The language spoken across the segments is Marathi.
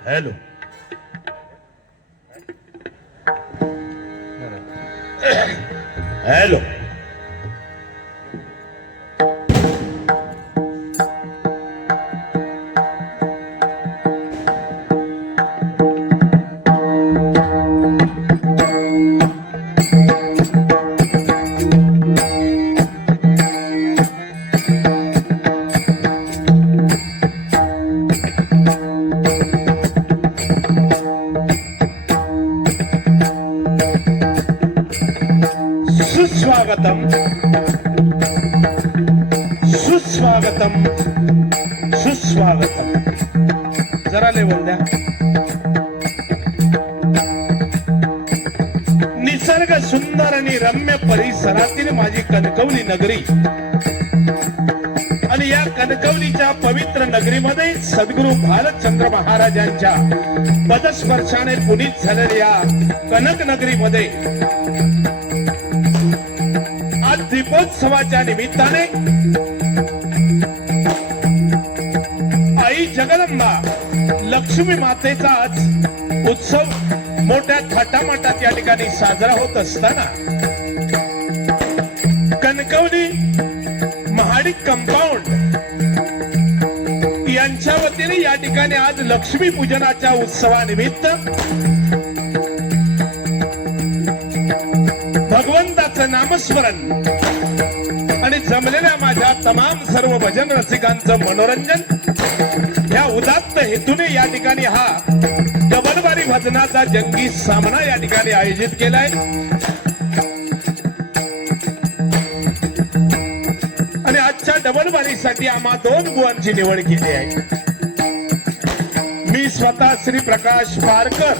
हॅलो हॅलो सुस्वागतम सुस्वागतम सुस्वागतम. जरा लेवल द्या. निसर्ग सुंदर आणि रम्य परिसरातील माझी कणकवली नगरी आणि या कणकवलीच्या पवित्र नगरीमध्ये सद्गुरू भालचंद्र महाराजांच्या पदस्पर्शाने पुनीत झालेल्या या कनक नगरीमध्ये आज दीपोत्सवाच्या निमित्ताने आई जगदंबा लक्ष्मी मातेचा आज उत्सव मोठ्या थाटामाटात या ठिकाणी साजरा होत असताना कणकवली महाडिक कंपाऊंड यांच्या वतीने या ठिकाणी आज लक्ष्मी पूजनाच्या उत्सवानिमित्त भगवंताचं नामस्मरण आणि जमलेल्या माझ्या तमाम सर्व भजन रसिकांचं मनोरंजन या उदात्त हेतूने या ठिकाणी हा डबलबारी भजनाचा जंगी सामना या ठिकाणी आयोजित केलाय. आणि आजच्या डबलबारीसाठी आम्हा 2 बुवांची निवड केली आहे. मी स्वतः श्री प्रकाश पारकर,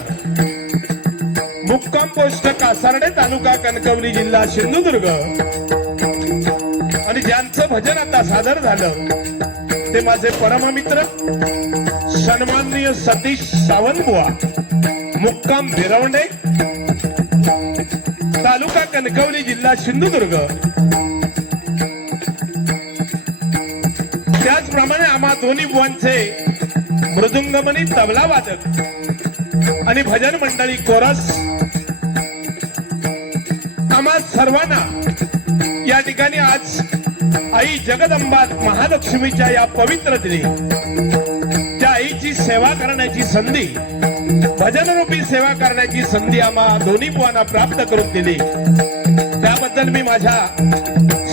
मुक्काम पोस्ट कासार्डे, तालुका कणकवली, जिल्हा सिंधुदुर्ग, आणि ज्यांचं भजन आता सादर झालं ते माझे परममित्र सन्माननीय सतीश सावंत बुवा, मुक्काम भिरवंडे, तालुका कणकवली, जिल्हा सिंधुदुर्ग. त्याचप्रमाणे आम्हा दोन्ही बुवांचे मृदुंगमणी, तबला वादक आणि भजन मंडळी कोरस आम्हा सर्वांना या ठिकाणी आज आई जगदंबा महालक्ष्मीच्या या पवित्र दिनी त्या आईची सेवा करण्याची संधी, भजनरूपी सेवा करण्याची संधी आम्हा दोन्ही बुवांना प्राप्त करून दिली. त्याबद्दल मी माझ्या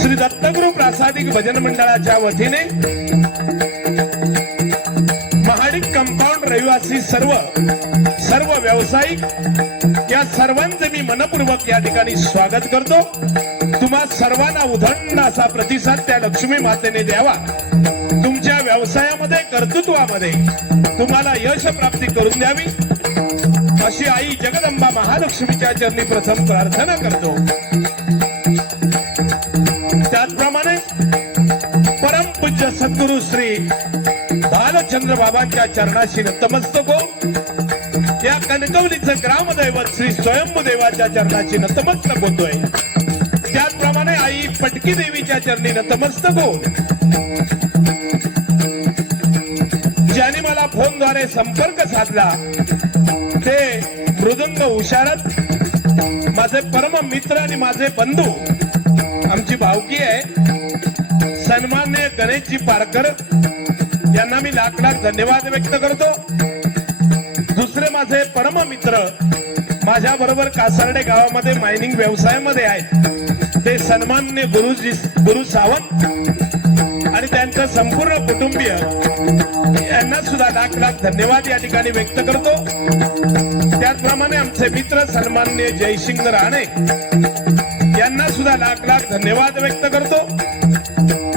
श्री दत्तगुरु प्रासादिक भजन मंडळाच्या वतीने महाडिक कंपाऊंड रहिवासी सर्व व्यावसायिक या सर्वांचे मी मनपूर्वक या ठिकाणी स्वागत करतो. तुम्हा सर्वांना उदंड असा प्रतिसाद त्या लक्ष्मी मातेने द्यावा. तुमच्या व्यवसायामध्ये, कर्तृत्वामध्ये तुम्हाला यश प्राप्ती करून द्यावी अशी आई जगदंबा महालक्ष्मीच्या चरणी प्रथम प्रार्थना करतो. त्याचप्रमाणे परमपूज्य सद्गुरु श्री भालचंद्र बाबांच्या चरणाशी नतमस्तक हो. या कणकवलीचं ग्रामदैवत श्री स्वयंभू देवाच्या चरणाशी नतमस्तक होतोय. त्याचप्रमाणे आई पटकी देवीच्या चरणी नतमस्तक हो. ज्यांनी मला फोनद्वारे संपर्क साधला ते मृदंग उशारत माझे परम मित्र आणि माझे बंधू, आमची भावकी आहे सन्माननीय गणेशजी पारकर यांना मी लाख लाख धन्यवाद व्यक्त करतो. दुसरे माझे परम मित्र माझ्या बरोबर कासारडे गावामध्ये मायनिंग व्यवसायामध्ये आहेत ते सन्माननीय गुरु सावंत आणि त्यांचं संपूर्ण कुटुंबीय यांना सुद्धा लाख लाख धन्यवाद या ठिकाणी व्यक्त करतो. त्याचप्रमाणे आमचे मित्र सन्माननीय जयसिंग राणे यांना सुद्धा लाख लाख धन्यवाद व्यक्त करतो.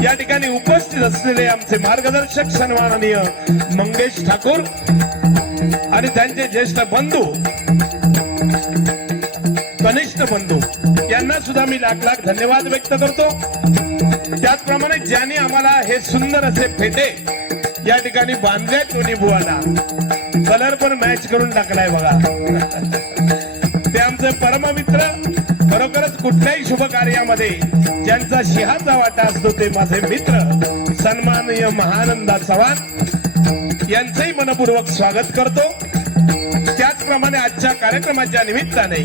या ठिकाणी उपस्थित असलेले आमचे मार्गदर्शक सन्माननीय मंगेश ठाकूर आणि त्यांचे ज्येष्ठ बंधू कनिष्ठ बंधू यांना सुद्धा मी लाख लाख धन्यवाद व्यक्त करतो. त्याचप्रमाणे ज्यांनी आम्हाला हे सुंदर असे फेटे या ठिकाणी बांधले दोन्ही बुवाला कलर पण मॅच करून टाकलाय बघा. ते आमचे परममित्र, खरोखरच कुठल्याही शुभ कार्यामध्ये ज्यांचा सिंहाचा वाटा असतो ते माझे मित्र सन्माननीय महानंदा चव्हाण यांचंही मनपूर्वक स्वागत करतो. त्याचप्रमाणे आजच्या कार्यक्रमाच्या निमित्ताने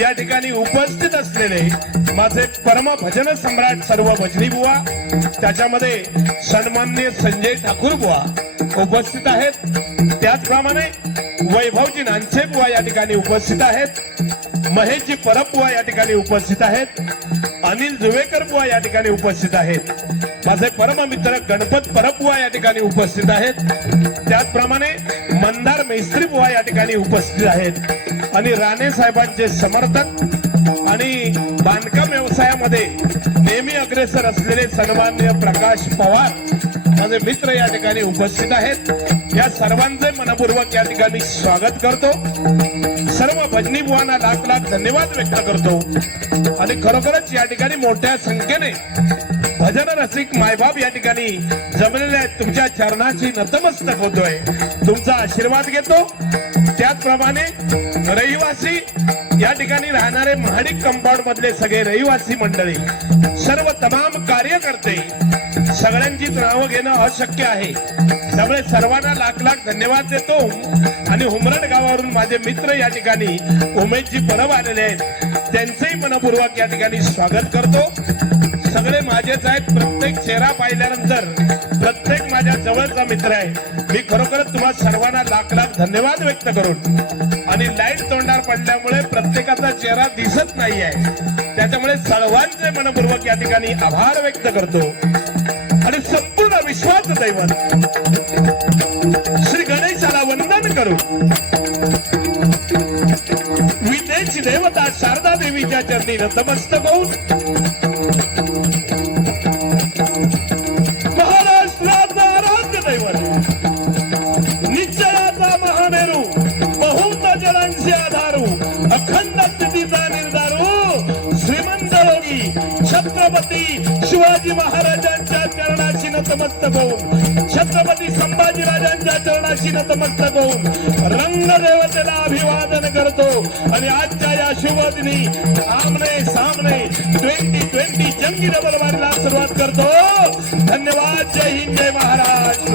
या ठिकाणी उपस्थित असलेले माझे परम भजन सम्राट सर्व भजनी बुवा, त्याच्यामध्ये सन्माननीय संजय ठाकूर बुवा उपस्थित आहेत. त्याचप्रमाणे वैभवजी नानसे बुवा या ठिकाणी उपस्थित आहेत. महेशजी परब बुवा या ठिकाणी उपस्थित आहेत. अनिल जुवेकर बुवा या ठिकाणी उपस्थित आहेत. माझे परम मित्र गणपत परब बुवा या ठिकाणी उपस्थित आहेत. त्याचप्रमाणे मंदार मेस्त्री बुवा या ठिकाणी उपस्थित आहेत आणि राणे साहेबांचे समर्थक आणि बांधकाम व्यवसायामध्ये नेहमी अग्रेसर असलेले सन्माननीय प्रकाश पवार माझे मित्र या ठिकाणी उपस्थित आहेत. या सर्वांचे मनपूर्वक या ठिकाणी स्वागत करतो. सर्व भजनी बुवांना लाख लाख धन्यवाद व्यक्त करतो. आणि खरोखरच या ठिकाणी मोठ्या संख्येने भजन रसिक मायबाप या ठिकाणी जमलेले आहेत. तुमच्या चरणाची नतमस्तक होतोय, तुमचा आशीर्वाद घेतो. त्याचप्रमाणे रहिवासी या ठिकाणी राहणारे महाडिक कंपाऊंड मधले सगळे रहिवासी मंडळी, सर्व तमाम कार्यकर्ते, सगळ्यांचीच नावं घेणं अशक्य आहे. त्यामुळे सर्वांना लाख लाख धन्यवाद देतो. आणि हुमरड गावावरून माझे मित्र या ठिकाणी उमेशजी परब आलेले आहेत, त्यांचेही मनपूर्वक या ठिकाणी स्वागत करतो. सगळे माझेच आहेत. प्रत्येक चेहरा पाहिल्यानंतर प्रत्येक माझ्या जवळचा मित्र आहे. मी खरोखरच तुम्हा सर्वांना लाख लाख धन्यवाद व्यक्त करून आणि लाईट तोंडावर पडल्यामुळे प्रत्येकाचा चेहरा दिसत नाही आहे, त्याच्यामुळे सर्वांचे मनपूर्वक या ठिकाणी आभार व्यक्त करतो. आणि संपूर्ण विश्वाचं दैवत श्री गणेशाला वंदन करून विद्येची देवता शारदा देवीच्या चरणी नतमस्तक होऊन महाराष्ट्राचा आराध्य दैवत निश्चयाचा महामेरू बहुत जलांचे आधारू अखंड स्थितीचा निर्धारू श्रीमंत योगी छत्रपती शिवाजी महाराजांच्या चरणाशी नतमस्तक होऊन, छत्रपती संभाजी राजांच्या चरणाशी नतमस्तक होऊन रंगदेवतेला अभिवादन करतो. आणि आजच्या या शुभदिनी आमने सामने 2020 जंगी डबलबारीला सुरुवात करतो. धन्यवाद. जय हिंद, जय महाराष्ट्र.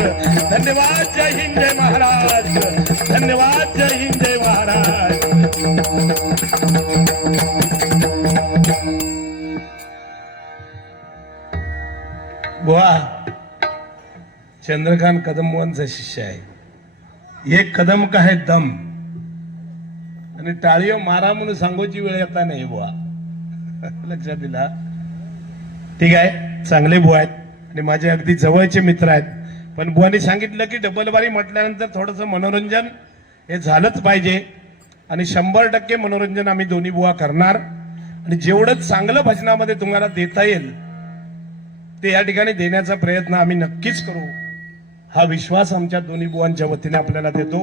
धन्यवाद. जय हिंद, जय महाराष्ट्र. धन्यवाद. जय हिंद, जय महाराष्ट्र. बुवा चंद्रकांत कदमवांचा शिष्य आहे. एक कदम का है दम, आणि टाळीओ मारा म्हणून सांगूची वेळ येता नाही बुवा. लक्षात दिला. ठीक आहे, चांगले बुवा आहेत आणि माझे अगदी जवळचे मित्र आहेत. पण बुवानी सांगितलं की डबलबारी म्हटल्यानंतर थोडस मनोरंजन हे झालंच पाहिजे. आणि 100% मनोरंजन आम्ही दोन्ही बुवा करणार. आणि जेवढं चांगलं भजनामध्ये तुम्हाला देता येईल ते या ठिकाणी देण्याचा प्रयत्न आम्ही नक्कीच करू. हा विश्वास आमच्या दोन्ही बुवांच्या वतीने आपल्याला देतो.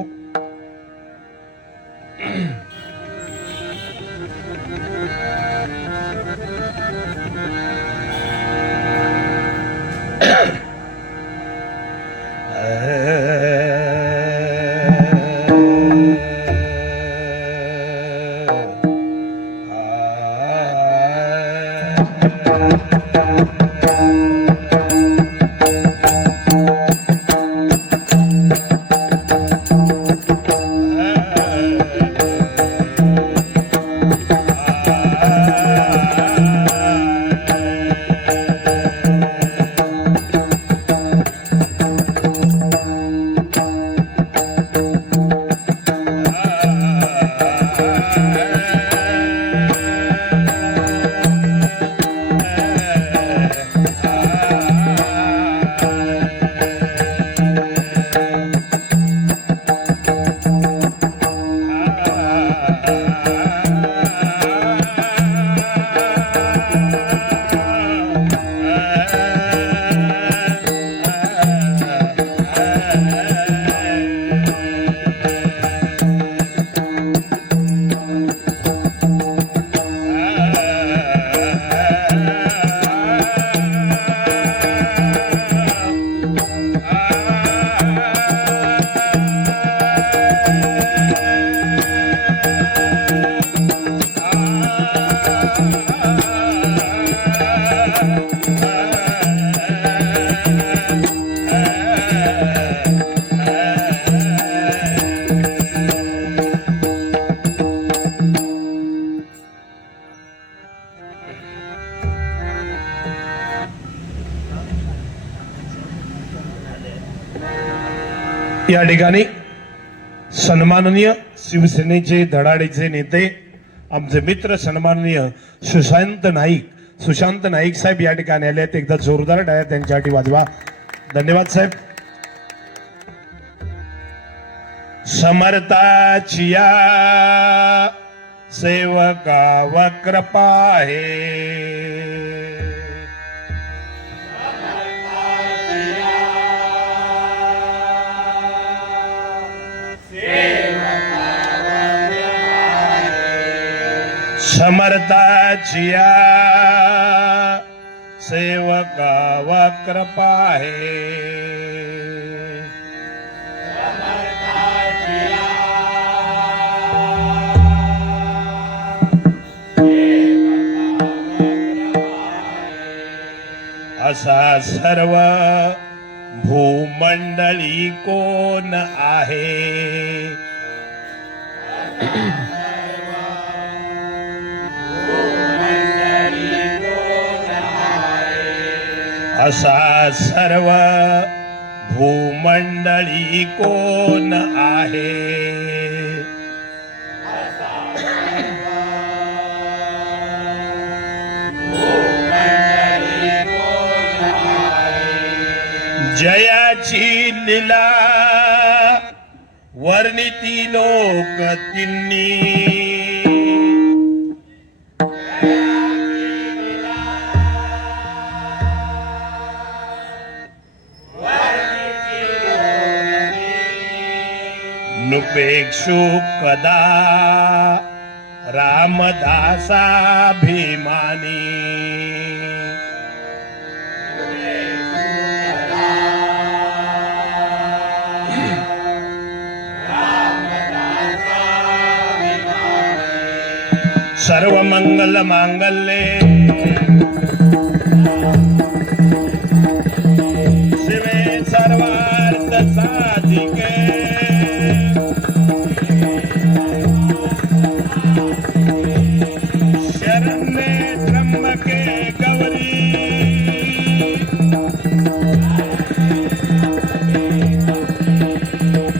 या ठिकाणी सन्माननीय शिवसेनेचे धडाडीचे नेते आमचे मित्र सन्माननीय सुशांत नाईक साहेब या ठिकाणी आले आहेत. एकदा जोरदार टाळ्या त्यांच्यासाठी वाजवा. धन्यवाद साहेब. समर्थाची या सेवकावर कृपा आहे. समर्थाची या सेवकावर कृपा आहे. असा सर्व भूमंडळी कोण आहे. असा सर्व भूमंडळी कोण आहे. जयाची लीला वर्णिती लोक तिन्ही. नुपेक्षु कदा रामदासा भीमानी. सर्व मंगल मांगल्ये शिवे सर्वार्थ साधिके. शरण्ये त्र्यंबके गौरी.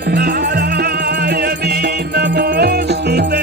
नारायणी नमोस्तुते.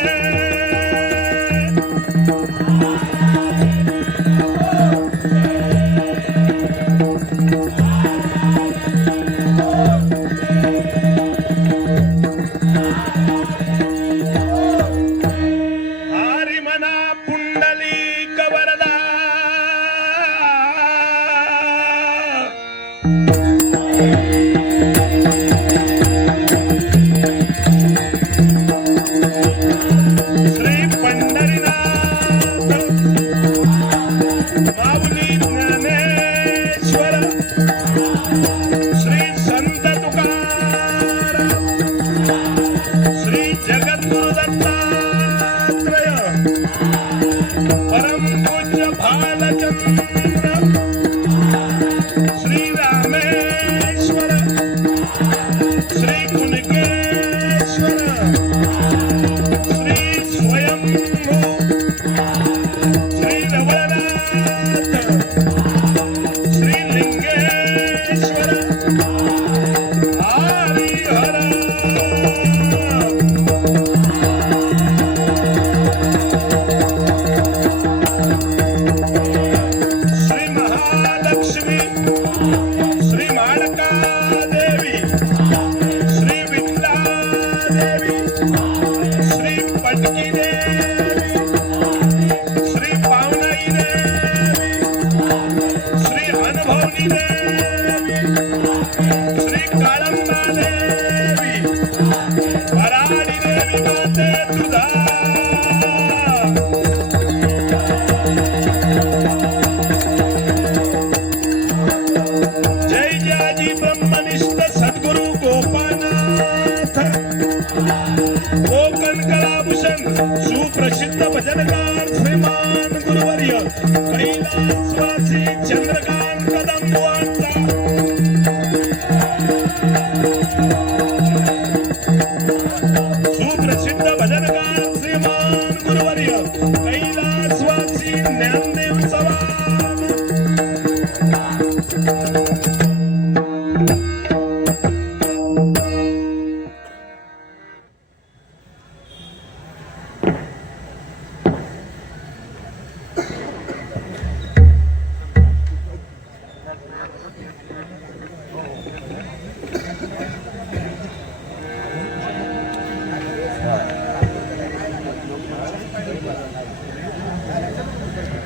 सुप्रसिद्ध भजनकार श्रीमान गुरुवर्य कैलासवासी चंद्रकांत कदमवांचा सुप्रसिद्ध भजनकार श्रीमान गुरुवर्य कैलासवासी ज्ञानदेव चव्हाण.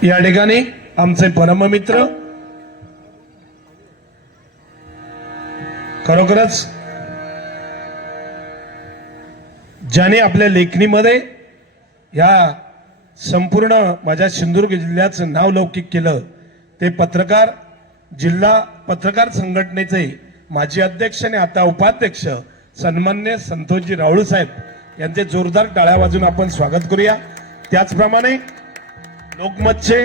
या ठिकाणी आमचे परममित्र खरोखरच ज्याने आपल्या लेखणीमध्ये या संपूर्ण माझ्या सिंधुदुर्ग जिल्ह्याचं नाव लौकिक केलं ते पत्रकार जिल्हा पत्रकार संघटनेचे माजी अध्यक्ष आणि आता उपाध्यक्ष सन्मान्य संतोषजी राऊळ साहेब यांचे जोरदार टाळ्या वाजून आपण स्वागत करूया। त्याचप्रमाणे लोकमतचे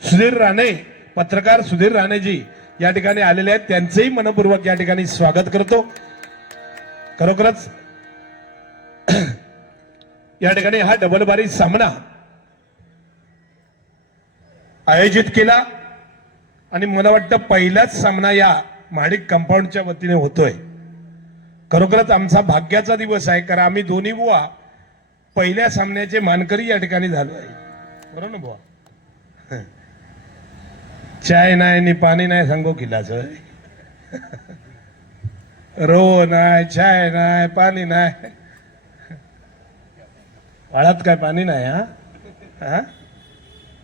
सुधीर राणे पत्रकार सुधीर राणेजी या ठिकाणी आलेले आहेत, त्यांचेही मनपूर्वक या ठिकाणी स्वागत करतो। खरोखरच या ठिकाणी हा डबलबारी सामना आयोजित केला आणि मला वाटतं पहिलाच सामना या माडिक कंपाऊंडच्या वतीने होतोय। खरोखरच आमचा भाग्याचा दिवस आहे, कारण आम्ही दोन्ही बुवा पहिल्या सामन्याचे मानकरी या ठिकाणी झालो आहे, बरोबर ना बुवा? चाय नाही नि पाणी नाही सांगो किलाच रो नाही, चाय नाही, पाणी नाही, वाळात काय पाणी नाही हा,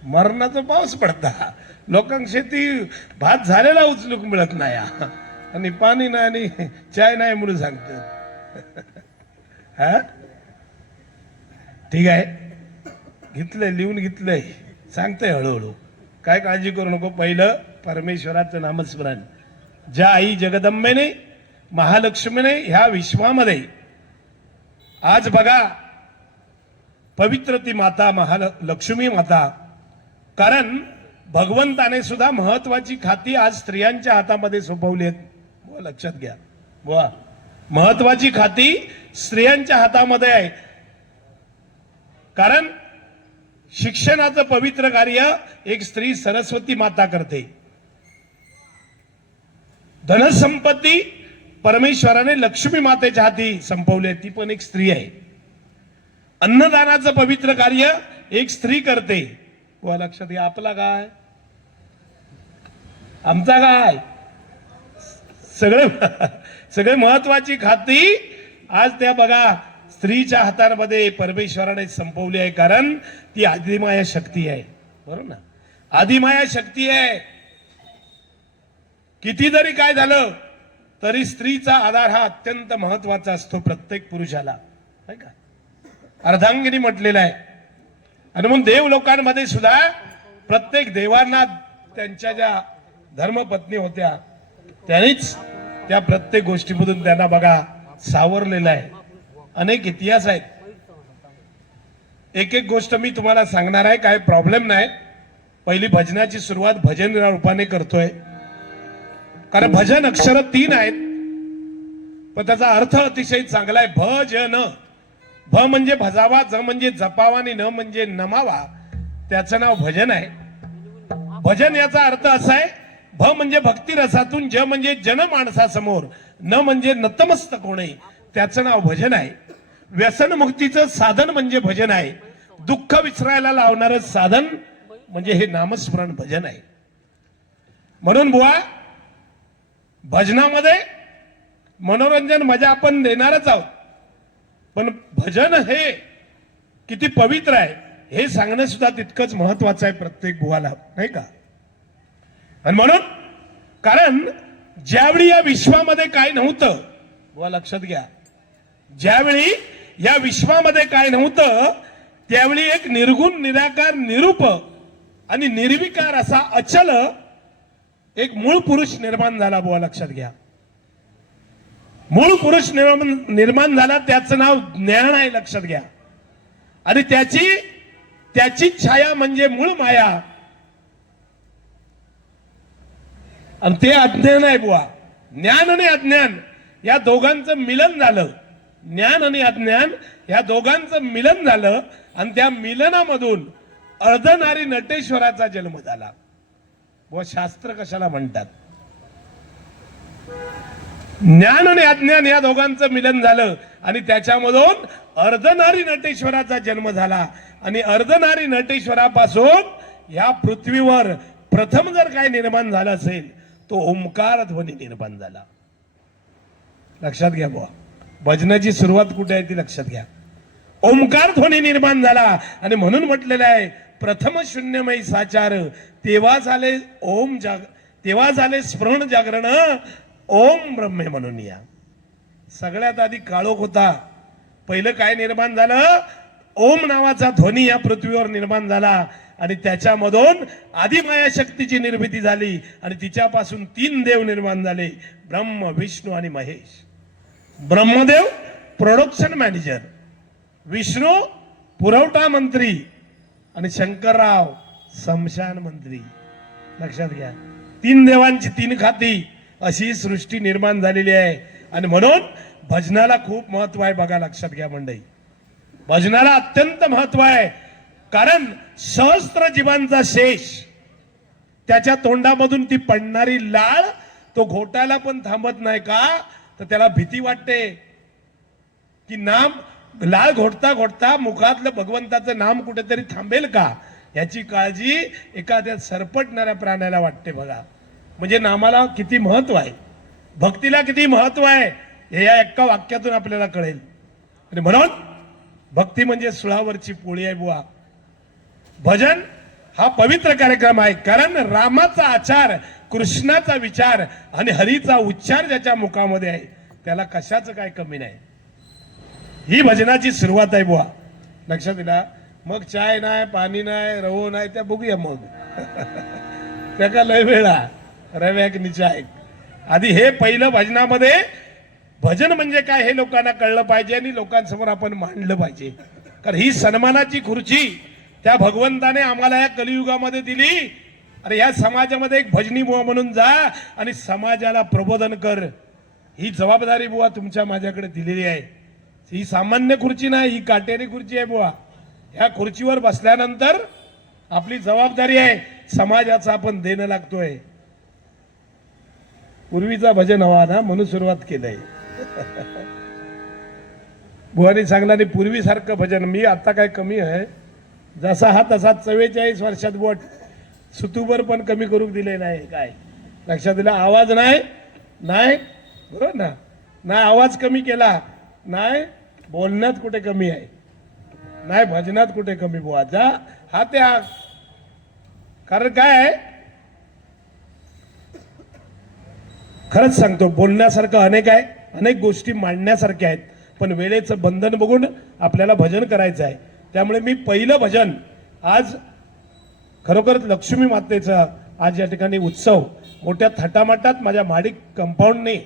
मरणाचा पाऊस पडता लोकांना शेती भात झालेला उचलूक मिळत नाही आणि पाणी नाही आणि चाय नाही म्हणून सांगते हा। ठीक आहे, घेतलंय, लिहून घेतलंय, सांगतंय हळूहळू, काय काळजी करू नको। पहिलं परमेश्वराचं नामस्मरण, ज्या आई जगदंबेने महालक्ष्मीने ह्या विश्वामध्ये आज बघा पवित्र ती माता महालक्ष्मी माता, कारण भगवंताने सुद्धा महत्वाची खाती आज स्त्रियांच्या हातामध्ये सोपवली आहेत, बुवा लक्षात घ्या बुवा, महत्वाची खाती स्त्रियांच्या हातामध्ये आहे। कारण शिक्षणाचं पवित्र कार्य एक स्त्री सरस्वती माता करते, धनसंपत्ती परमेश्वराने लक्ष्मी मातेच्या हाती संपवले, ती पण एक स्त्री आहे। अन्नदानाचं पवित्र कार्य एक स्त्री करते, व लक्षात घ्या। आपला काय, आमचा काय, सगळे महत्वाची खाती आज त्या बघा स्त्रीच्या हातांमध्ये परमेश्वराने संपवली आहे, कारण ती आदिमाया शक्ती आहे, बरोबर ना? आदिमाया शक्ती आहे। किती जरी काय झालं तरी स्त्रीचा आधार हा अत्यंत महत्वाचा असतो प्रत्येक पुरुषाला, आहे का? अर्धांगिनी म्हटलेलं आहे। आणि मग देव लोकांमध्ये सुद्धा प्रत्येक देवांना त्यांच्या ज्या धर्मपत्नी होत्या त्यांनीच त्या प्रत्येक गोष्टीमधून त्यांना बघा सावरलेलं आहे। अनेक इतिहास आहेत, एक एक गोष्ट मी तुम्हाला सांगणार आहे, काय प्रॉब्लेम नाही। पहिली भजनाची सुरुवात भजन रूपाने करतोय, कारण भजन अक्षर 3 आहेत, पण त्याचा अर्थ अतिशय चांगला आहे। भजन, भ म्हणजे भजावा, ज म्हणजे जपावा आणि न म्हणजे नमावा, त्याचं नाव भजन आहे। भजन याचा अर्थ असा आहे, भ म्हणजे भक्ती रसातून, ज म्हणजे जन माणसासमोर, न म्हणजे नतमस्तक होणे, त्याचं नाव भजन आहे। व्यसनमुक्तीचं साधन म्हणजे भजन आहे, दुःख विसरायला लावणारं साधन म्हणजे हे नामस्मरण भजन आहे। म्हणून बुवा भजनामध्ये मनोरंजन मजा आपण देणारच आहोत, पण भजन हे किती पवित्र आहे हे सांगणं सुद्धा तितकंच महत्वाचं आहे प्रत्येक बुवाला, नाही का? आणि म्हणून कारण ज्यावेळी या विश्वामध्ये काय नव्हतं, बुवा लक्षात घ्या, ज्यावेळी या विश्वामध्ये काय नव्हतं त्यावेळी एक निर्गुण निराकार निरूप आणि निर्विकार असा अचल एक मूळ पुरुष निर्माण झाला, बुवा लक्षात घ्या। मूळ पुरुष निर्माण झाला, त्याचं नाव ज्ञान आहे, लक्षात घ्या। आणि त्याची छाया म्हणजे मूळ माया, आणि ते अज्ञान आहे बुवा। ज्ञान आणि अज्ञान या दोघांचं मिलन झालं, ज्ञान आणि अज्ञान या दोघांचं मिलन झालं, आणि त्या मिलनामधून अर्धनारी नटेश्वराचा जन्म झाला। बुवा शास्त्र कशाला म्हणतात? ज्ञान आणि अज्ञान या दोघांचं मिलन झालं आणि त्याच्यामधून अर्धनारी नटेश्वराचा जन्म झाला, आणि अर्धनारी नटेश्वरापासून या पृथ्वीवर प्रथम जर काय निर्माण झालं असेल तो ओंकार ध्वनी निर्माण झाला. लक्षात घ्या बुवा, भजनाची सुरुवात कुठे आहे ती लक्षात घ्या. ओंकार ध्वनी निर्माण झाला आणि म्हणून म्हटलेलं आहे प्रथम शून्यमय साचार, तेव्हा झाले तेव्हा झाले स्मरण जागरण, ओम ब्रह्मे म्हणून या. सगळ्यात आधी काळोख होता, पहिलं काय निर्माण झालं, ओम नावाचा ध्वनी या पृथ्वीवर निर्माण झाला आणि त्याच्यामधून आदिमाया शक्तीची निर्मिती झाली आणि तिच्यापासून 3 देव निर्माण झाले, ब्रह्म विष्णू आणि महेश. ब्रह्मदेव प्रोडक्शन मॅनेजर, विष्णू पुरवठा मंत्री आणि शंकरराव समशान मंत्री. लक्षात घ्या, 3 देवांची 3 खाती अशी सृष्टी निर्माण झालेली आहे. आणि म्हणून भजनाला खूप महत्व आहे. बघा लक्षात घ्या मंडळी, भजनाला अत्यंत महत्व आहे. कारण सहस्त्र जीवांचा शेष, त्याच्या तोंडामधून ती पडणारी लाळ तो घोटायला पण थांबत नाही का, तर त्याला भीती वाटते की नाम लाळ घोटता घोटता मुखातलं भगवंताचं नाम कुठेतरी थांबेल का, याची काळजी एखाद्या सरपटणाऱ्या प्राण्याला वाटते. बघा म्हणजे नामाला किती महत्व आहे, भक्तीला किती महत्व आहे हे या एका वाक्यातून आपल्याला कळेल. आणि म्हणून भक्ती म्हणजे सुळावरची पोळी आहे बुवा. भजन हा पवित्र कार्यक्रम आहे, कारण रामाचा आचार, कृष्णाचा विचार आणि हरीचा उच्चार ज्याच्या मुखामध्ये आहे त्याला कशाचं काय कमी नाही. ही भजनाची सुरुवात आहे बुवा. लक्षात दिला. मग चाय नाही, पाणी नाही, रवो नाही, त्या बघूया मग त्या का लय वेळा रव्याक निचाय. आधी हे पहिलं भजनामध्ये, भजन म्हणजे काय हे लोकांना कळलं पाहिजे आणि लोकांसमोर आपण मांडलं पाहिजे. कारण ही सन्मानाची खुर्ची त्या भगवंताने आम्हाला या कलियुगामध्ये दिली. अरे या समाजामध्ये एक भजनी बुवा म्हणून जा आणि समाजाला प्रबोधन कर. ही जबाबदारी बुवा तुमच्या माझ्याकडे दिलेली आहे. ही सामान्य खुर्ची नाही, ही काटेरी खुर्ची आहे बुवा. ह्या खुर्चीवर बसल्यानंतर आपली जबाबदारी आहे, समाजाचा आपण देणं लागतोय. पूर्वीचा भजन हवा ना म्हणून सुरुवात केलंय. बुवानी सांगला नाही पूर्वीसारखं भजन. मी आता काय कमी आहे, जसा हा तसा 44 वर्षात बोट सुतूबर पण कमी करू दिले नाही. काय लक्षात दिला, आवाज नाही नाही बरोबर ना, नाही आवाज कमी केला नाही, बोलण्यात कुठे कमी आहे नाही, भजनात कुठे कमी बुवा. जा हा त्या, कारण काय आहे खरंच सांगतो, बोलण्यासारखं अनेक आहे, अनेक गोष्टी मांडण्यासारख्या आहेत, पण वेळेचं बंधन बघून आपल्याला भजन करायचं आहे. त्यामुळे मी पहिलं भजन आज खरोखरच लक्ष्मी मातेचा आज या ठिकाणी उत्सव मोठ्या थाटामाटात माझ्या माडिक कंपाऊंडने,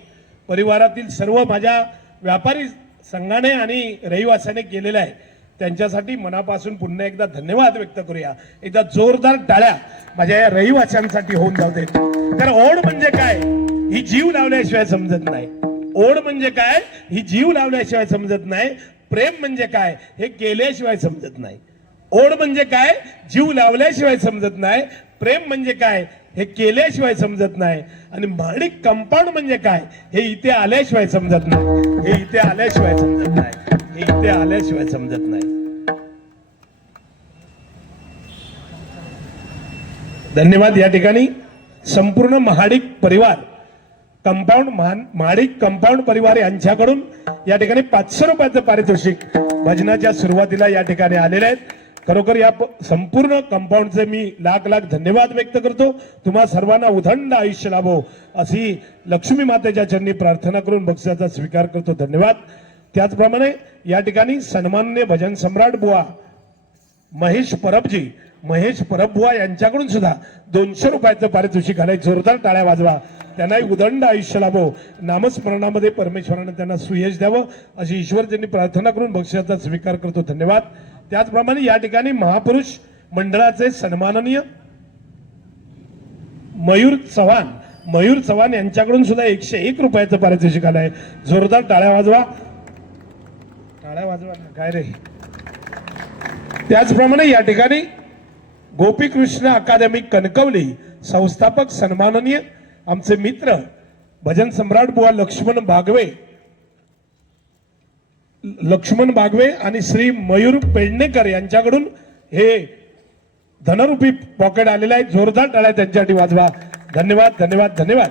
परिवारातील सर्व माझ्या व्यापारी संघाने आणि रहिवाशाने केलेला आहे. त्यांच्यासाठी मनापासून पुन्हा एकदा धन्यवाद व्यक्त करूया. एकदा जोरदार टाळ्या माझ्या या रहिवाशांसाठी होऊन जाऊ देत. तर ओढ म्हणजे काय ही जीव लावल्याशिवाय समजत नाही. ओढ म्हणजे काय ही जीव लावल्याशिवाय समजत नाही. प्रेम म्हणजे काय हे केल्याशिवाय समजत नाही. ओढ म्हणजे काय जीव लावल्याशिवाय समजत नाही. प्रेम म्हणजे काय हे केल्याशिवाय समजत नाही. आणि माडिक कंपाऊंड म्हणजे काय हे इथे आल्याशिवाय समजत नाही. हे इथे आल्याशिवाय समजत नाही. हे इथे आल्याशिवाय समजत नाही. धन्यवाद. या ठिकाणी संपूर्ण महाडिक परिवार कंपाऊंड, महाडिक कंपाऊंड परिवार यांच्याकडून या ठिकाणी 500 रुपयाचं पारितोषिक भजनाच्या सुरुवातीला या ठिकाणी आलेले आहेत. खरोखर या संपूर्ण कंपाऊंडचे मी लाख लाख धन्यवाद व्यक्त करतो. तुम्हा सर्वांना उदंड आयुष्य लाभो अशी लक्ष्मी मातेच्या चरणी प्रार्थना करून बक्षिसाचा स्वीकार करतो. धन्यवाद. त्याचप्रमाणे या ठिकाणी सन्माननीय भजन सम्राट बुवा महेश परब बुवा यांच्याकडून सुद्धा 200 रुपयाचं पारितोषिक आलंय. जोरदार टाळ्या वाजवा. त्यांनाही उदंड आयुष्य लाभो. नामस्मरणामध्ये परमेश्वराने त्यांना सुयश द्यावं अशी ईश्वरजनी प्रार्थना करून बक्षिसाचा स्वीकार करतो. धन्यवाद. त्याचप्रमाणे या ठिकाणी महापुरुष मंडळाचे सन्माननीय मयूर चव्हाण यांच्याकडून सुद्धा 101 रुपयाचं पारितोषिक आलंय. जोरदार टाळ्या वाजवा. काय रे. त्याचप्रमाणे या ठिकाणी गोपीकृष्ण अकादमी कणकवली संस्थापक सन्माननीय आमचे मित्र भजन सम्राट बुवा लक्ष्मण बागवे आणि श्री मयूर पेडणेकर यांच्याकडून हे धनरूपी पॉकेट आलेला आहे. जोरदार टाळ्या त्यांच्यासाठी वाजवा. धन्यवाद धन्यवाद धन्यवाद.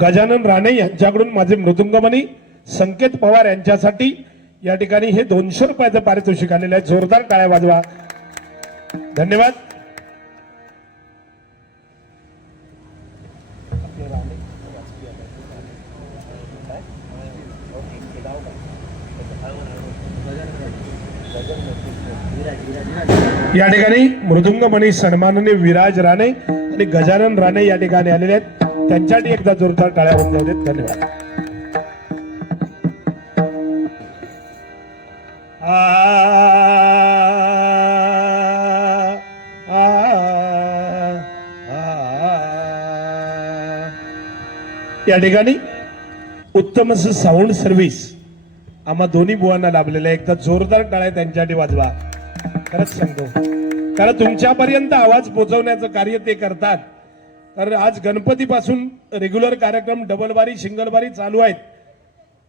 गजानन राणे यांच्याकडून माझे मृदुंगमणी संकेत पवार यांच्यासाठी या ठिकाणी हे 200 रुपयाचं पारितोषिक आलेलं आहे. जोरदार टाळ्या वाजवा. धन्यवाद. या ठिकाणी मृदुंगमणी सन्माननीय विराज राणे आणि गजानन राणे या ठिकाणी आलेले आहेत. त्यांच्यासाठी एकदा जोरदार टाळ्या होऊन जाऊ देत. धन्यवाद. या ठिकाणी उत्तम असं साऊंड सर्व्हिस आम्हा दोन्ही बुवांना लाभलेलं आहे. एकदा जोरदार टाळ्या त्यांच्यासाठी वाजवा. खरंच सांगतो, कारण तुमच्यापर्यंत आवाज पोहोचवण्याचं कार्य ते करतात. तर आज गणपतीपासून रेग्युलर कार्यक्रम डबलबारी सिंगलबारी चालू आहेत,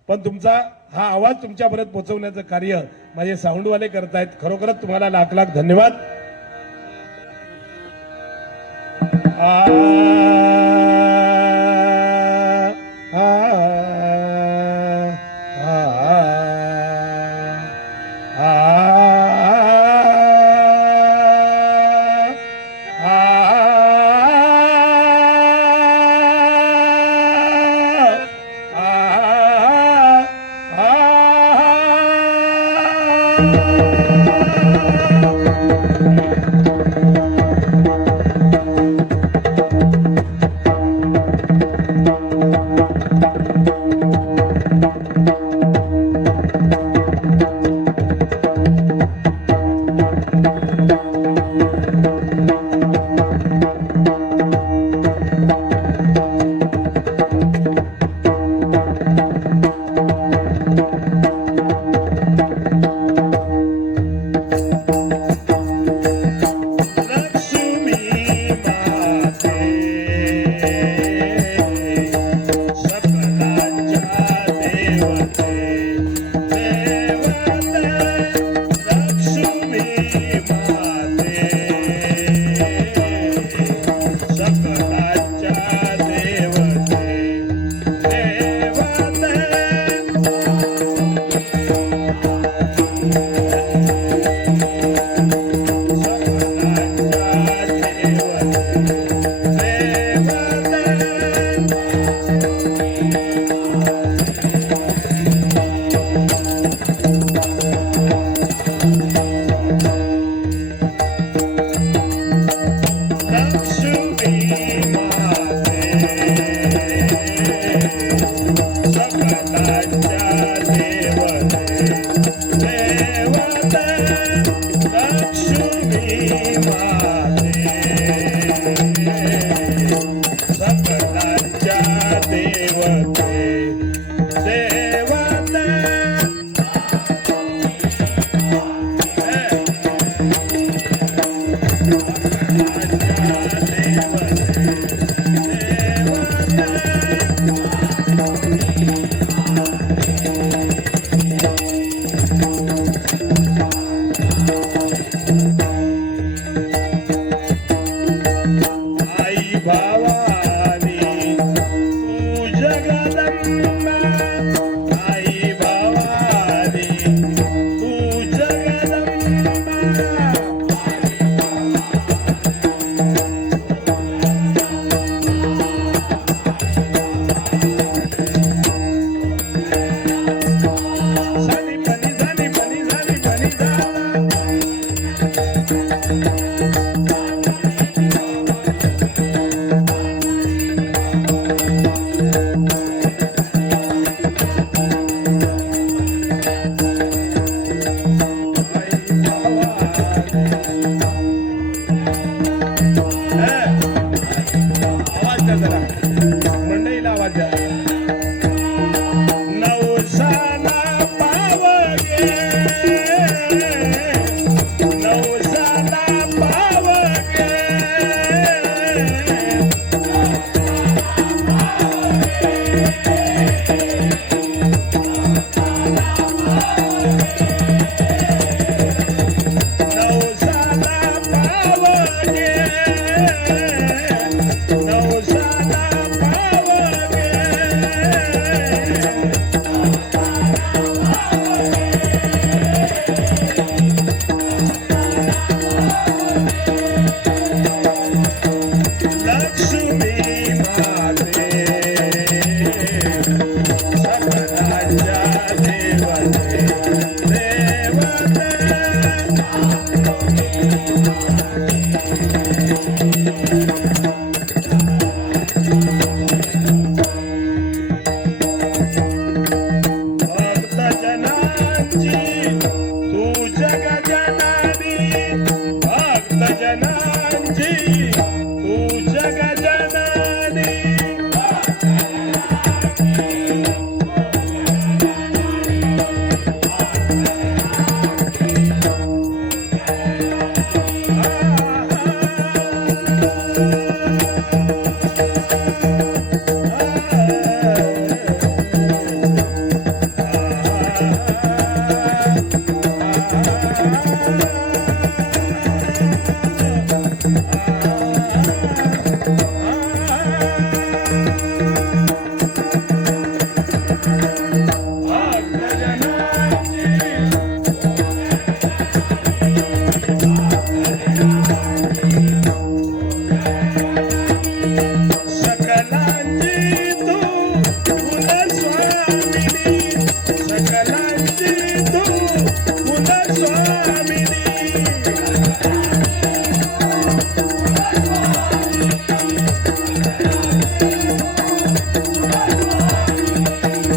पण तुमचा हा आवाज तुमच्यापर्यंत पोहोचवण्याचं कार्य माझे साऊंडवाले करतायत. खरोखरच तुम्हाला लाख लाख धन्यवाद.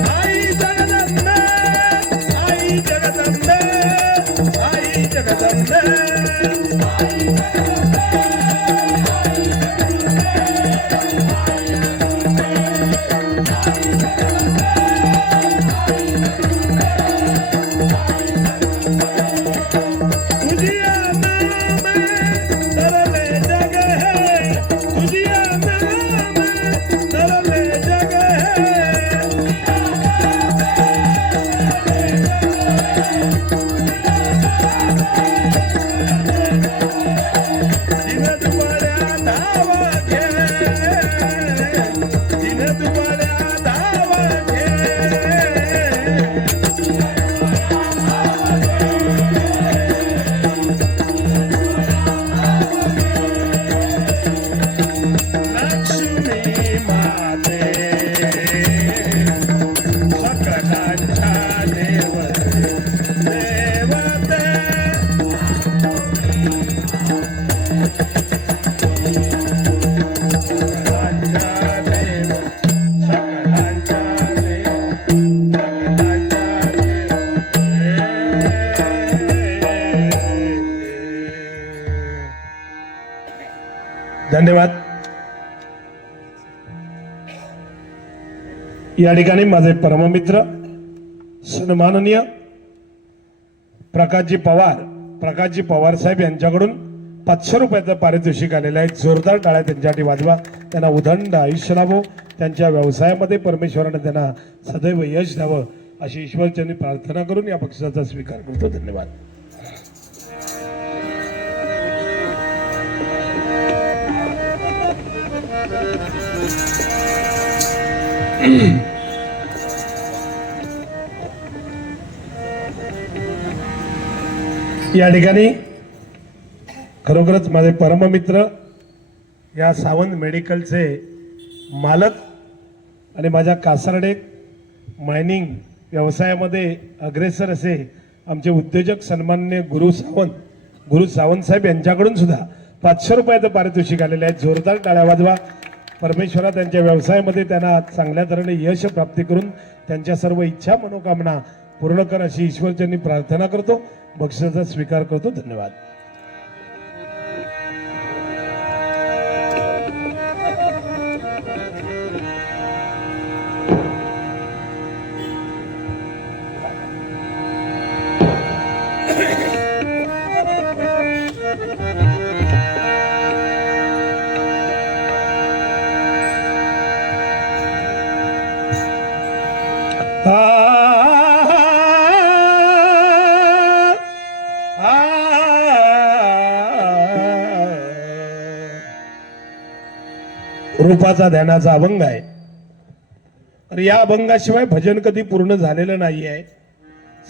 आई जगदंबे, आई जगदंबे, आई जगदंबे. तुझिया नाम तरले जग है, तुझिया नाम तरले जग है. दिन दुपाऱ्या धावा घे, दिन दुपाऱ्या धावा घे. लक्ष्मी माते सकलांच्या देवते, देवते. सकलांच्या देव, सकलांच्या देव, सकलांच्या देव. धन्यवाद. या ठिकाणी माझे परममित्र सन्माननीय प्रकाशजी पवार साहेब यांच्याकडून 500 रुपयाचं पारितोषिक आलेलं आहे. जोरदार टाळ्या त्यांच्यासाठी वाजवा. त्यांना उदंड आयुष्य लाभो, त्यांच्या व्यवसायामध्ये परमेश्वराने त्यांना सदैव यश द्यावं अशी ईश्वरचरणी प्रार्थना करून या पक्षाचा स्वीकार करतो. धन्यवाद. या ठिकाणी खरोखरच माझे परममित्र या सावंत मेडिकलचे मालक आणि माझ्या कासारडे मायनिंग व्यवसायामध्ये अग्रेसर असे आमचे उद्योजक सन्माननीय गुरु सावंत साहेब यांच्याकडून सुद्धा 500 रुपयाचं पारितोषिक आलेलं आहे. जोरदार टाळ्या वाजवा. परमेश्वरा त्यांच्या व्यवसायामध्ये त्यांना चांगल्या तऱ्हेने यश प्राप्ती करून त्यांच्या सर्व इच्छा मनोकामना पूर्ण कर अशी ईश्वरचरणी प्रार्थना करतो. बक्षिसाचा स्वीकार करतो. धन्यवाद. रूपाचा ध्यानाचा अभंग आहे. तर या अभंगाशिवाय भजन कधी पूर्ण झालेलं नाही आहे.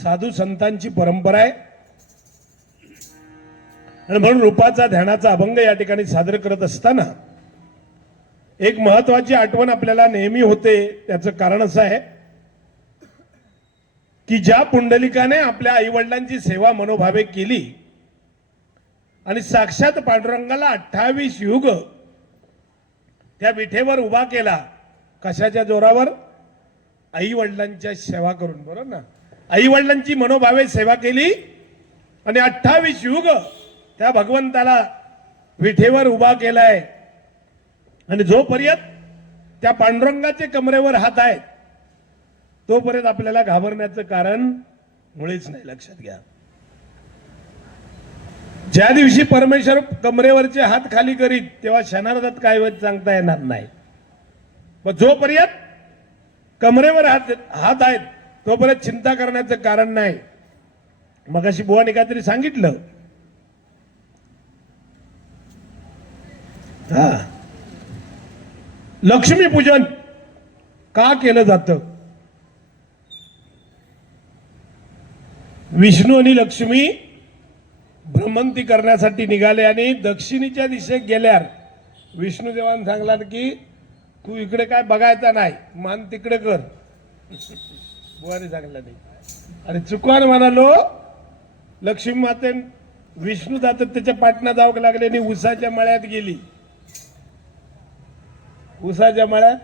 साधू संतांची परंपरा आहे आणि म्हणून रूपाचा ध्यानाचा अभंग या ठिकाणी सादर करत असताना एक महत्वाची आठवण आपल्याला नेहमी होते. त्याचं कारण असं आहे की ज्या पुंडलिकाने आपल्या आईवडिलांची सेवा मनोभावे केली आणि साक्षात पांडुरंगाला 28 युग त्या विठेवर उभा केला. कशाच्या जोरावर? आई वडिलांच्या सेवा करून. बरोबर ना? आई वडिलांची मनोभावे सेवा केली आणि 28 युग त्या भगवंताला विठेवर उभा केलाय. आणि जोपर्यंत त्या पांडुरंगाचे कमरेवर हात आहेत तोपर्यंत आपल्याला घाबरण्याचं कारण मुळीच नाही. लक्षात घ्या. ज्या दिवशी परमेश्वर कमरेवरचे हात खाली करीत तेव्हा क्षणार्धात काय होत सांगता येणार नाही. पण जोपर्यंत कमरेवर हात आहेत तोपर्यंत चिंता करण्याचं कारण नाही. मगाशी बुवाने काहीतरी सांगितलं. लक्ष्मीपूजन का केलं जातं? विष्णू आणि लक्ष्मी भ्रमंती करण्यासाठी निघाले आणि दक्षिणेच्या दिशेत गेल्यावर विष्णुदेवान सांगला की तू इकडे काय बघायचा नाही, मान तिकडे कर. बुवाने सांगला नाही. आणि चुकवान म्हणालो लक्ष्मी माते विष्णू दात त्याच्या पाटणा जावं लागले आणि उसाच्या मळ्यात गेली. उसाच्या मळ्यात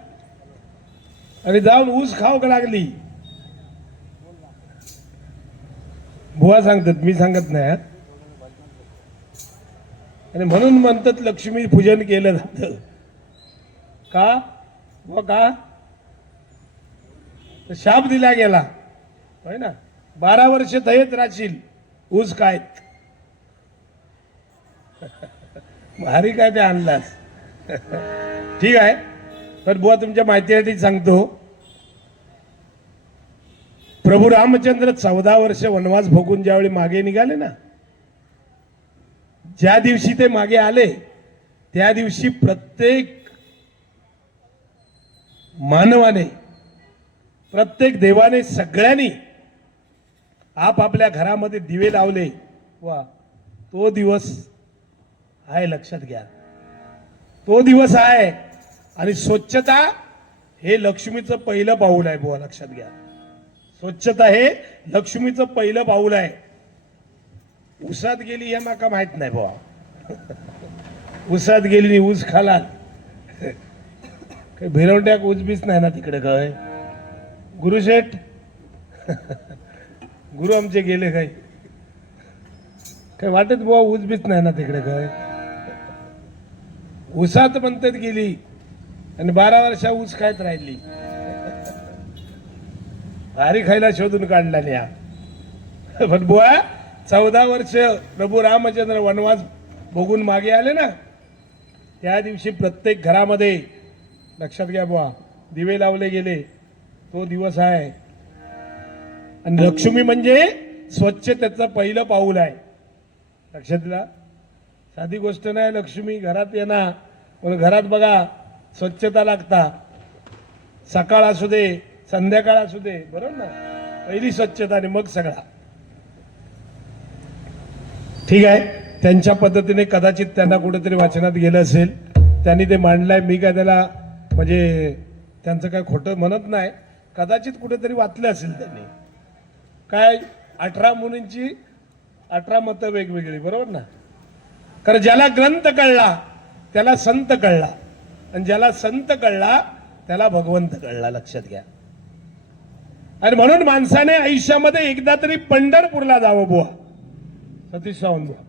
आणि जाऊन ऊस खाऊ लागली. बुवा सांगतात, मी सांगत नाही. आणि म्हणून म्हणतात लक्ष्मी पूजन केलं जातं. का व का शाप दिला गेला होय ना. 12 वर्ष दयेत राहशील ऊस काय भारी काय ते आणलास. ठीक आहे. तर बुवा तुमच्या माहितीसाठी सांगतो, प्रभू रामचंद्र 14 वर्ष वनवास भोगून ज्यावेळी मागे निघाले ना, ज्या दिवशी ते मागे आले त्या दिवशी प्रत्येक मानवाने, प्रत्येक देवाने, सगळ्यांनी आपापल्या घरामध्ये दिवे लावले. वा, तो दिवस आहे, लक्षात घ्या. तो दिवस आहे. आणि स्वच्छता हे लक्ष्मीचं पहिलं पाऊल आहे. बुवा लक्षात घ्या, स्वच्छता हे लक्ष्मीचं पहिलं पाऊल आहे. उसात गेली हे माका माहित नाही बुवा. उसात गेली ऊस खाला, काही भिरवट्याक ऊस बीस नाही ना तिकडे. काय गुरुशेठ गुरु आमचे गेले काय वाटत बुवा ऊस बीस नाही ना तिकडे. काय उसात म्हणतात गेली आणि 12 वर्षा ऊस खायत राहिली. भारी खायला शोधून काढला नाही. पण बुवा 14 वर्ष प्रभू रामचंद्र वनवास भोगून मागे आले ना, त्या दिवशी प्रत्येक घरामध्ये, लक्षात घ्या बुवा, दिवे लावले गेले. तो दिवस आहे. आणि लक्ष्मी म्हणजे स्वच्छतेचं पहिलं पाऊल आहे. लक्षात दिला, साधी गोष्ट नाही. लक्ष्मी घरात येणार, पण घरात बघा स्वच्छता लागता. सकाळ असू दे, संध्याकाळ असू दे, बरोबर ना. पहिली स्वच्छता आणि मग सगळा. ठीक आहे. त्यांच्या पद्धतीने कदाचित त्यांना कुठेतरी वाचनात गेलं असेल, त्यांनी ते मांडलंय. मी काय त्याला म्हणजे त्यांचं काय खोटं म्हणत नाही. कदाचित कुठेतरी वाचलं असेल त्यांनी. काय 18 मुलींची 18 मतं वेगवेगळी, बरोबर ना. कारण ज्याला ग्रंथ कळला त्याला संत कळला, आणि ज्याला संत कळला त्याला भगवंत कळला. लक्षात घ्या. आणि म्हणून माणसाने आयुष्यामध्ये एकदा तरी पंढरपूरला जावं बुवा. सतीश सावंत बुवा,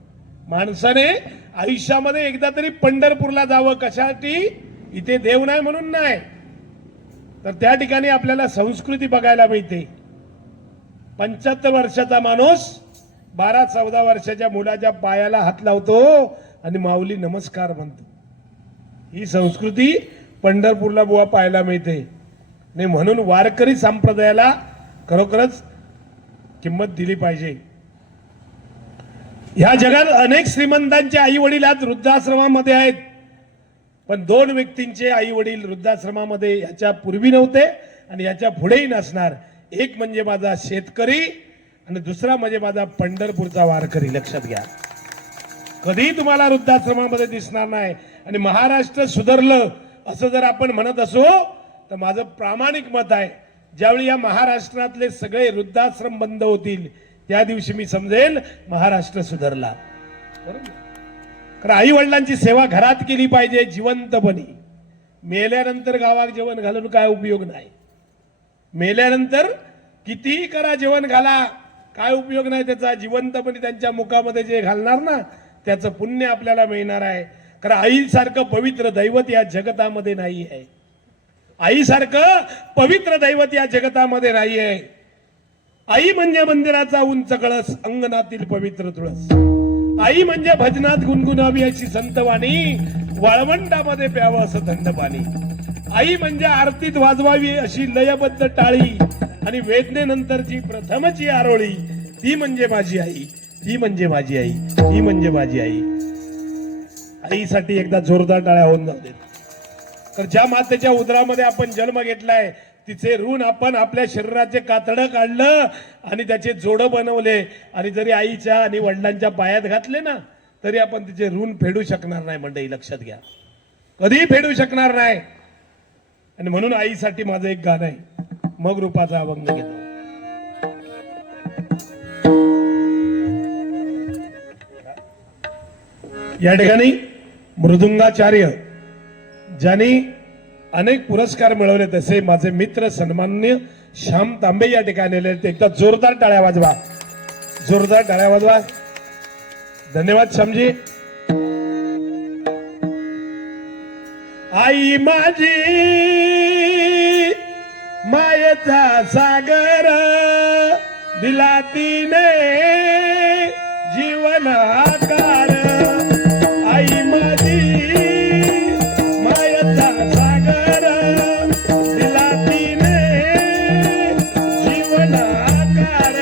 माणसाने आयुष्यामध्ये एकदा तरी पंढरपूरला जावं. कशासाठी? इथे देव नाही म्हणून नाही, तर त्या ठिकाणी आपल्याला संस्कृती बघायला मिळते. 75 वर्षाचा माणूस 12-14 वर्षाच्या मुलाच्या पायाला हात लावतो आणि माऊली नमस्कार म्हणतो. ही संस्कृती पंढरपूरला बुवा पाहायला मिळते. नाही म्हणून वारकरी संप्रदायाला खरोखरच किंमत दिली पाहिजे. ह्या जगात अनेक श्रीमंतांचे आई वडील आज वृद्धाश्रमामध्ये आहेत, पण 2 व्यक्तींचे आई वडील वृद्धाश्रमामध्ये याच्या पूर्वी नव्हते आणि याच्या पुढेही नसणार. एक म्हणजे माझा शेतकरी आणि दुसरा म्हणजे माझा पंढरपूरचा वारकरी. लक्षात घ्या, कधीही तुम्हाला वृद्धाश्रमामध्ये दिसणार नाही. आणि महाराष्ट्र सुधारलं असं जर आपण म्हणत असो तर माझं प्रामाणिक मत आहे, ज्यावेळी या महाराष्ट्रातले सगळे वृद्धाश्रम बंद होतील त्या दिवशी मी समजेल महाराष्ट्र सुधारला. बरोबर. कारण आई वडिलांची सेवा घरात केली पाहिजे जिवंतपणी. मेल्यानंतर गावात जेवण घालून काय उपयोग नाही. मेल्यानंतर कितीही करा, जेवण घाला, काय उपयोग नाही त्याचा. जिवंतपणे त्यांच्या मुखामध्ये जे घालणार ना त्याचं पुण्य आपल्याला मिळणार आहे. कारण आईसारखं पवित्र दैवत या जगतामध्ये नाही आहे. आईसारखं पवित्र दैवत या जगतामध्ये नाही आहे. आई म्हणजे मंदिराचा उंच कळस, अंगणातील पवित्र तुळस. आई म्हणजे भजनात गुणगुणावी अशी संतवाणी, वाळवंटामध्ये प्यावं असं थंड पाणी. आई म्हणजे आरतीत वाजवावी अशी लयबद्ध टाळी, आणि वेदनेनंतरची प्रथमची आरोळी. ती म्हणजे माझी आई, ती म्हणजे माझी आई, ती म्हणजे माझी आई. आईसाठी एकदा जोरदार टाळ्या होऊन जाऊ देत. तर ज्या मातेच्या उदरामध्ये आपण जन्म घेतलाय तिचे ऋण आपण आपल्या शरीराचे कातडं काढलं आणि त्याचे जोडं बनवले, आणि जरी आईच्या आणि वडिलांच्या पायात घातले ना तरी आपण तिचे ऋण फेडू शकणार नाही. मंडळी लक्षात घ्या, कधीही फेडू शकणार नाही. आणि म्हणून आईसाठी माझं एक गाणं आहे, मग रूपाचा अभंग घेतो. या ठिकाणी मृदुंगाचार्य ज्यांनी अनेक पुरस्कार मिळवले तसे माझे मित्र सन्माननीय श्याम तांबे या ठिकाणी आले. एकदा जोरदार टाळ्या वाजवा, जोरदार टाळ्या वाजवा. धन्यवाद श्यामजी. आई माझी मायेचा सागर दिला तिने जीवन आकार. आई माझी मायेचा सागर दिला तिने जीवन आकार.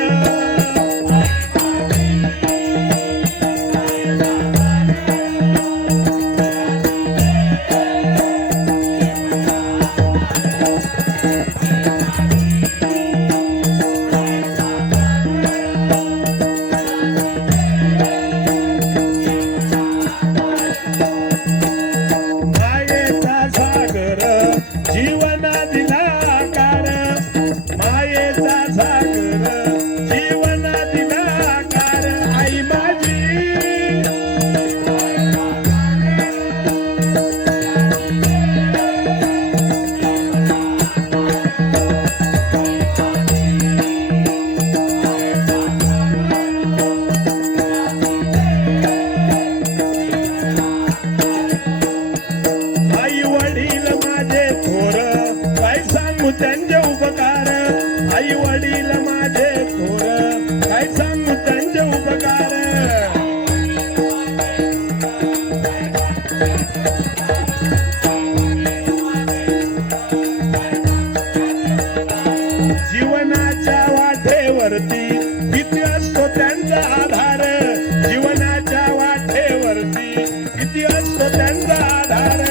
त्यांचे उपकार. आई वडील माझे थोर काय सांगू त्यांचे उपकार. जीवनाच्या वाटेवरती किती असतो त्यांचा आधार. जीवनाच्या वाटेवरती किती असतो त्यांचा आधार.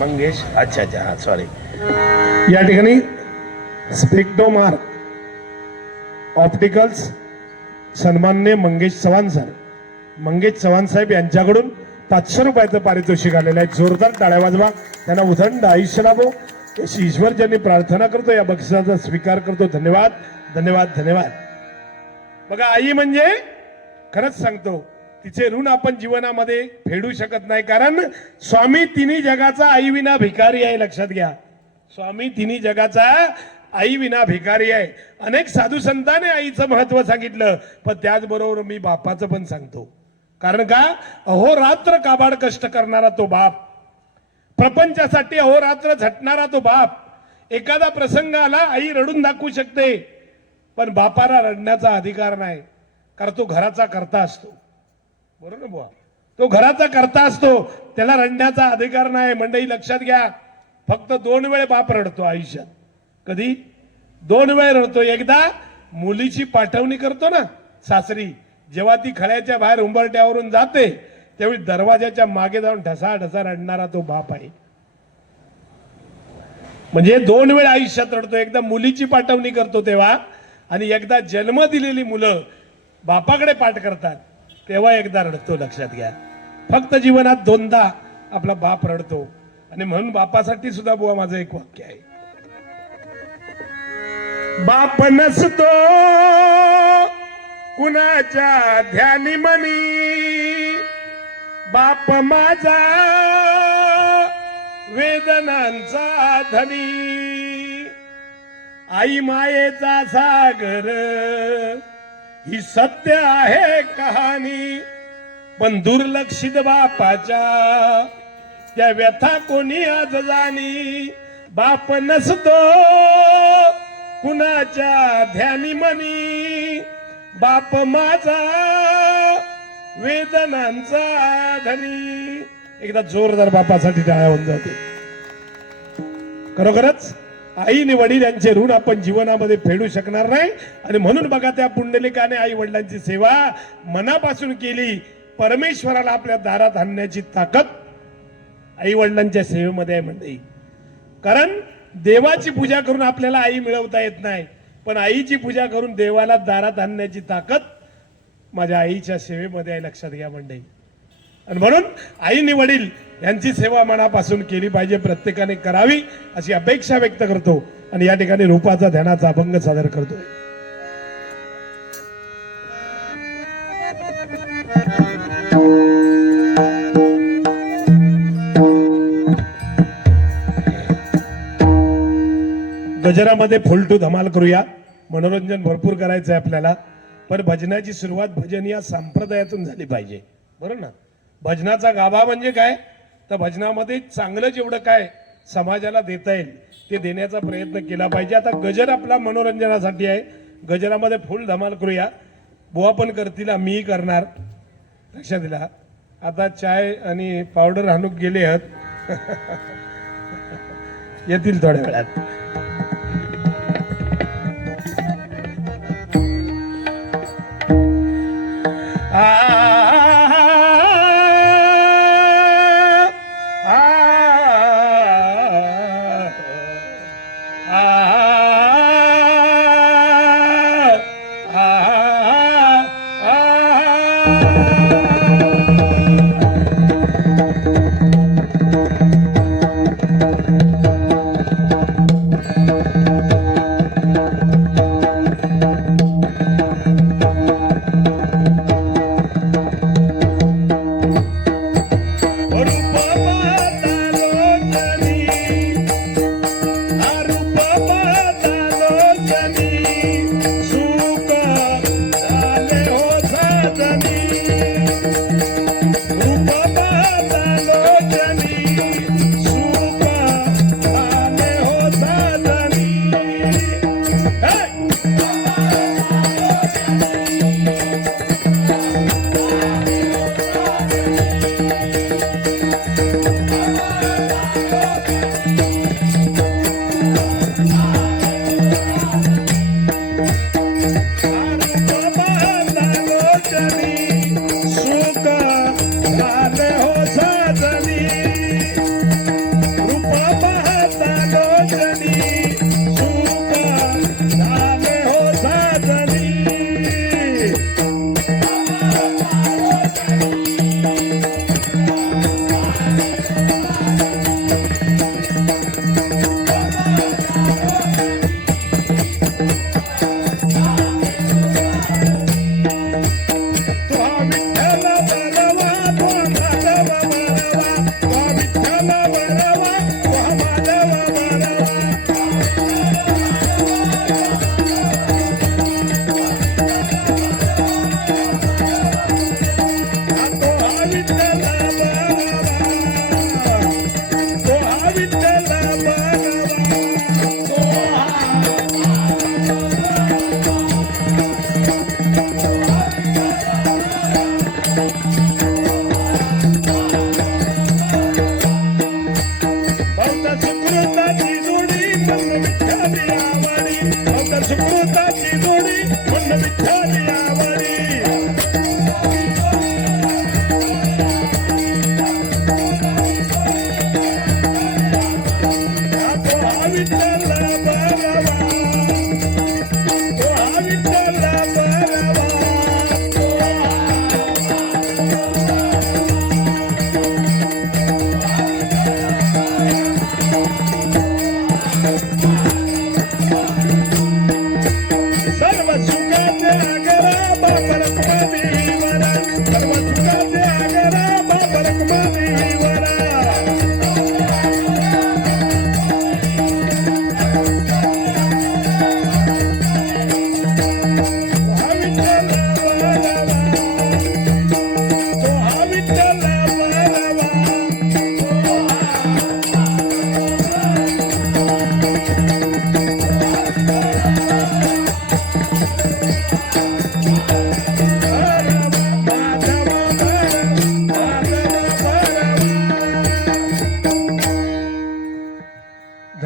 मंगेश, अच्छा अच्छा, हा सॉरी. या ठिकाणी स्पेक्टोमार्क ऑप्टिकल्स सन्माननीय मंगेश चव्हाण सर, मंगेश चव्हाण साहेब यांच्याकडून 500 रुपयाचं पारितोषिक आलेलं आहे. जोरदार टाळ्या वाजवा. त्यांना उदंड आयुष्य लाभो अशी ईश्वर ज्यांनी प्रार्थना करतो. या बक्षिसाचा स्वीकार करतो. धन्यवाद धन्यवाद धन्यवाद. बघा, आई म्हणजे खरंच सांगतो तिचे ऋण आपण जीवनामध्ये फेडू शकत नाही. कारण स्वामी तिन्ही जगाचा आई विना भिकारी आहे. लक्षात घ्या, स्वामी तिन्ही जगाचा आई विना भिकारी आहे. अनेक साधू संतांनी आईचं महत्व सांगितलं, पण त्याचबरोबर मी बापाचं पण सांगतो. कारण का, अहोरात्र काबाड कष्ट करणारा तो बाप, प्रपंचासाठी अहोरात्र झटणारा तो बाप. एखादा प्रसंग आला आई रडून दाखवू शकते, पण बापाला रडण्याचा अधिकार नाही. कारण तो घराचा कर्ता असतो. बरोबर ना बुवा, तो घराचा कर्ता असतो, त्याला रडण्याचा अधिकार नाही. मंडळी लक्षात घ्या, फक्त 2 वेळ बाप रडतो आयुष्यात. कधी? 2 वेळ रडतो. एकदा मुलीची पाठवणी करतो ना सासरी, जेव्हा ती खळ्याच्या बाहेर उंबरट्यावरून जाते त्यावेळी दरवाजाच्या मागे जाऊन ढसा ढसा रडणारा तो बाप आहे. म्हणजे 2 वेळ आयुष्यात रडतो. एकदा मुलीची पाठवणी करतो तेव्हा, आणि एकदा जन्म दिलेली मुलं बापाकडे पाठ करतात तेव्हा एकदा रडतो. लक्षात घ्या, फक्त जीवनात 2दा आपला बाप रडतो. आणि म्हणून बापासाठी सुद्धा बुवा माझं एक वाक्य आहे, बाप नसतो कुणाच्या ध्यानी मनी, बाप माझा वेदनांचा धनी. आई मायेचा सागर ही सत्य आहे कहाणी. पण दुर्लक्षित बापाच्या त्या व्यथा कोणी आज जाणी. बाप नसतो कुणाच्या ध्यानी मनी, बाप माझा वेदनांचा धनी. एकदा जोरदार बापासाठी टाळ्या होऊन जाते. खरोखरच आई आणि वडील यांचे ऋण आपण जीवनामध्ये फेडू शकणार नाही. आणि म्हणून बघा त्या पुंडलिकाने आई वडिलांची सेवा मनापासून केली. परमेश्वराला आपल्या दारात आणण्याची ताकद आई वडिलांच्या सेवेमध्ये आहे मंडळी. कारण देवाची पूजा करून आपल्याला आई मिळवता येत नाही, पण आईची पूजा करून देवाला दारात आणण्याची ताकद माझ्या आईच्या सेवेमध्ये आहे. लक्षात घ्या मंडळी. आणि म्हणून आई आणि वडील यांची सेवा मनापासून केली पाहिजे, प्रत्येकाने करावी अशी अपेक्षा व्यक्त करतो. आणि या ठिकाणी रूपाचा ध्यानाचा अभंग सादर करतोय. गजरामध्ये फुलटू धमाल करूया. मनोरंजन भरपूर करायचं आहे आपल्याला, पण भजनाची सुरुवात भजन या संप्रदायातून झाली पाहिजे. बरोबर ना. भजनाचा गाभा म्हणजे काय, तर भजनामध्ये चांगलं जेवढं काय समाजाला देता येईल ते देण्याचा प्रयत्न केला पाहिजे. आता गजर आपला मनोरंजनासाठी आहे. गजरामध्ये फुल धमाल करूया. बुवा पण करतील, मीही करणार. लक्षात दिला. आता चाय आणि पावडर आणून गेले आहेत, येतील थोड्या वेळात.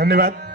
धन्यवाद.